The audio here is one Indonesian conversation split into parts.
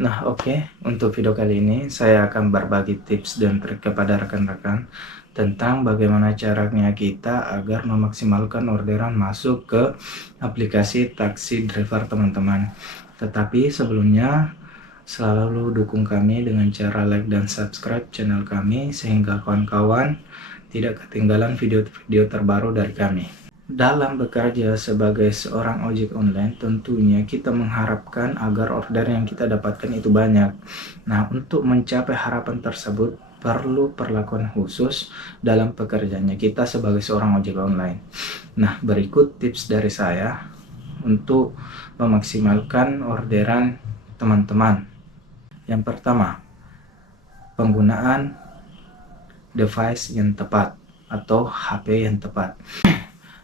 Nah, oke. Untuk video kali ini saya akan berbagi tips dan trik kepada rekan-rekan tentang bagaimana caranya kita agar memaksimalkan orderan masuk ke aplikasi taksi driver teman-teman. Tetapi sebelumnya selalu dukung kami dengan cara like dan subscribe channel kami sehingga kawan-kawan tidak ketinggalan video-video terbaru dari kami. Dalam bekerja sebagai seorang ojek online, tentunya kita mengharapkan agar order yang kita dapatkan itu banyak. Nah, untuk mencapai harapan tersebut, perlu perlakuan khusus dalam pekerjaannya kita sebagai seorang ojek online. Nah, berikut tips dari saya untuk memaksimalkan orderan teman-teman. Yang pertama, penggunaan device yang tepat atau HP yang tepat.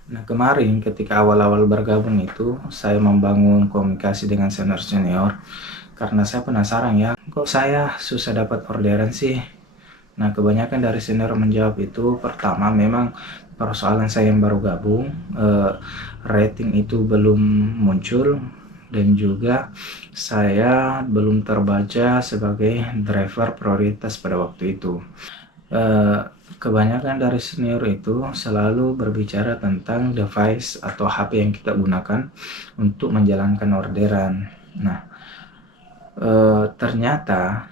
Nah, kemarin ketika awal-awal bergabung itu, saya membangun komunikasi dengan senior-senior karena saya penasaran ya, kok saya susah dapat orderan sih? Nah, kebanyakan dari senior menjawab itu, pertama memang persoalan saya yang baru gabung, rating itu belum muncul, dan juga saya belum terbaca sebagai driver prioritas pada waktu itu. Kebanyakan dari senior itu selalu berbicara tentang device atau HP yang kita gunakan untuk menjalankan orderan. Nah, ternyata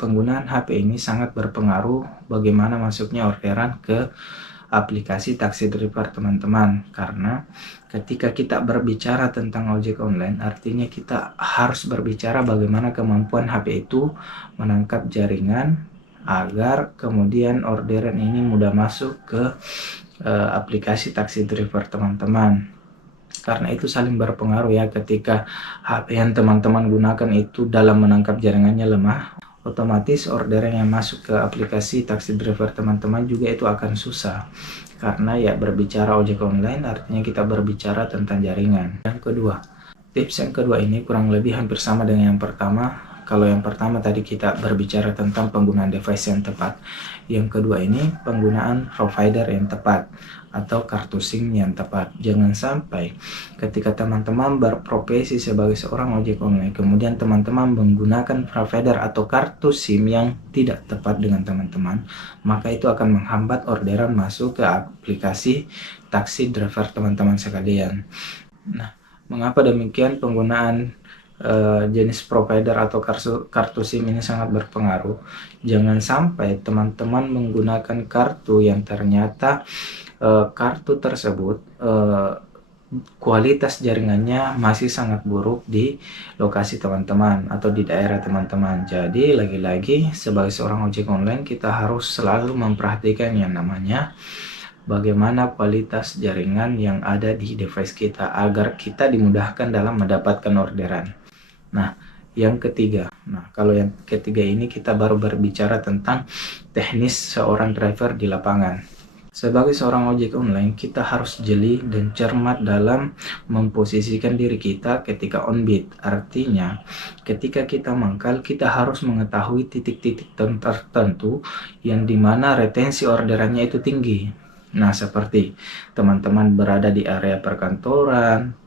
penggunaan HP ini sangat berpengaruh bagaimana masuknya orderan ke aplikasi taksi driver teman-teman, karena ketika kita berbicara tentang ojek online, artinya kita harus berbicara bagaimana kemampuan HP itu menangkap jaringan agar kemudian orderan ini mudah masuk ke aplikasi taksi driver teman-teman. Karena itu saling berpengaruh ya, ketika HP yang teman-teman gunakan itu dalam menangkap jaringannya lemah, otomatis orderan yang masuk ke aplikasi taksi driver teman-teman juga itu akan susah. Karena ya berbicara ojek online artinya kita berbicara tentang jaringan. Yang kedua, tips yang kedua ini kurang lebih hampir sama dengan yang pertama. Kalau yang pertama tadi kita berbicara tentang penggunaan device yang tepat, yang kedua ini penggunaan provider yang tepat atau kartu SIM yang tepat. Jangan sampai ketika teman-teman berprofesi sebagai seorang ojek online, kemudian teman-teman menggunakan provider atau kartu SIM yang tidak tepat dengan teman-teman, maka itu akan menghambat orderan masuk ke aplikasi taksi driver teman-teman sekalian. Nah, mengapa demikian? Penggunaan jenis provider atau kartu SIM ini sangat berpengaruh. Jangan sampai teman-teman menggunakan kartu yang ternyata kartu tersebut kualitas jaringannya masih sangat buruk di lokasi teman-teman atau di daerah teman-teman. Jadi lagi-lagi sebagai seorang ojek online kita harus selalu memperhatikan yang namanya bagaimana kualitas jaringan yang ada di device kita agar kita dimudahkan dalam mendapatkan orderan. Nah, yang ketiga. Nah, kalau yang ketiga ini kita baru berbicara tentang teknis seorang driver di lapangan. Sebagai seorang ojek online, kita harus jeli dan cermat dalam memposisikan diri kita ketika on beat. Artinya, ketika kita mangkal, kita harus mengetahui titik-titik tertentu yang dimana retensi orderannya itu tinggi. Nah, seperti teman-teman berada di area perkantoran,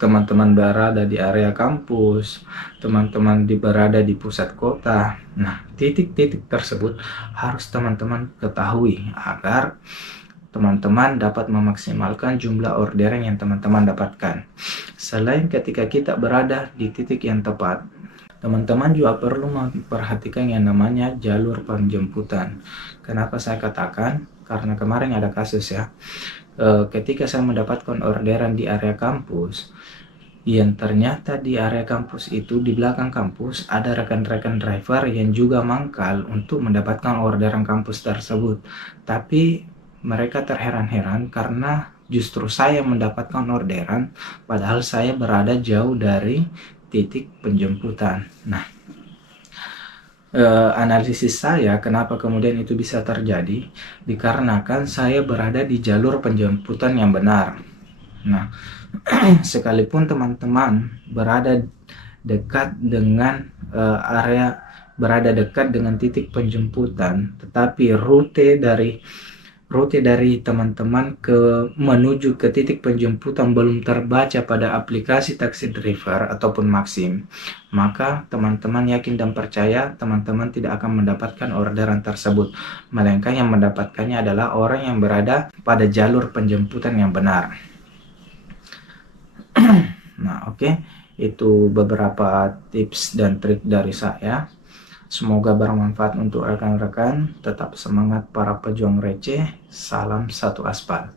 teman-teman berada di area kampus, teman-teman berada di pusat kota. Nah, titik-titik tersebut harus teman-teman ketahui agar teman-teman dapat memaksimalkan jumlah orderan yang teman-teman dapatkan. Selain ketika kita berada di titik yang tepat, teman-teman juga perlu memperhatikan yang namanya jalur penjemputan. Kenapa saya katakan? Karena kemarin ada kasus ya, ketika saya mendapatkan orderan di area kampus, yang ternyata di area kampus itu di belakang kampus ada rekan-rekan driver yang juga mangkal untuk mendapatkan orderan kampus tersebut. Tapi mereka terheran-heran karena justru saya mendapatkan orderan padahal saya berada jauh dari titik penjemputan. Nah, analisis saya kenapa kemudian itu bisa terjadi dikarenakan saya berada di jalur penjemputan yang benar. Nah, sekalipun teman-teman berada dekat dengan berada dekat dengan titik penjemputan, tetapi rute dari rute dari teman-teman menuju ke titik penjemputan belum terbaca pada aplikasi taksi driver ataupun Maxim, maka teman-teman yakin dan percaya teman-teman tidak akan mendapatkan orderan tersebut, melainkan yang mendapatkannya adalah orang yang berada pada jalur penjemputan yang benar. Nah, oke. Itu beberapa tips dan trik dari saya. Semoga bermanfaat untuk rekan-rekan. Tetap semangat para pejuang receh. Salam satu aspal.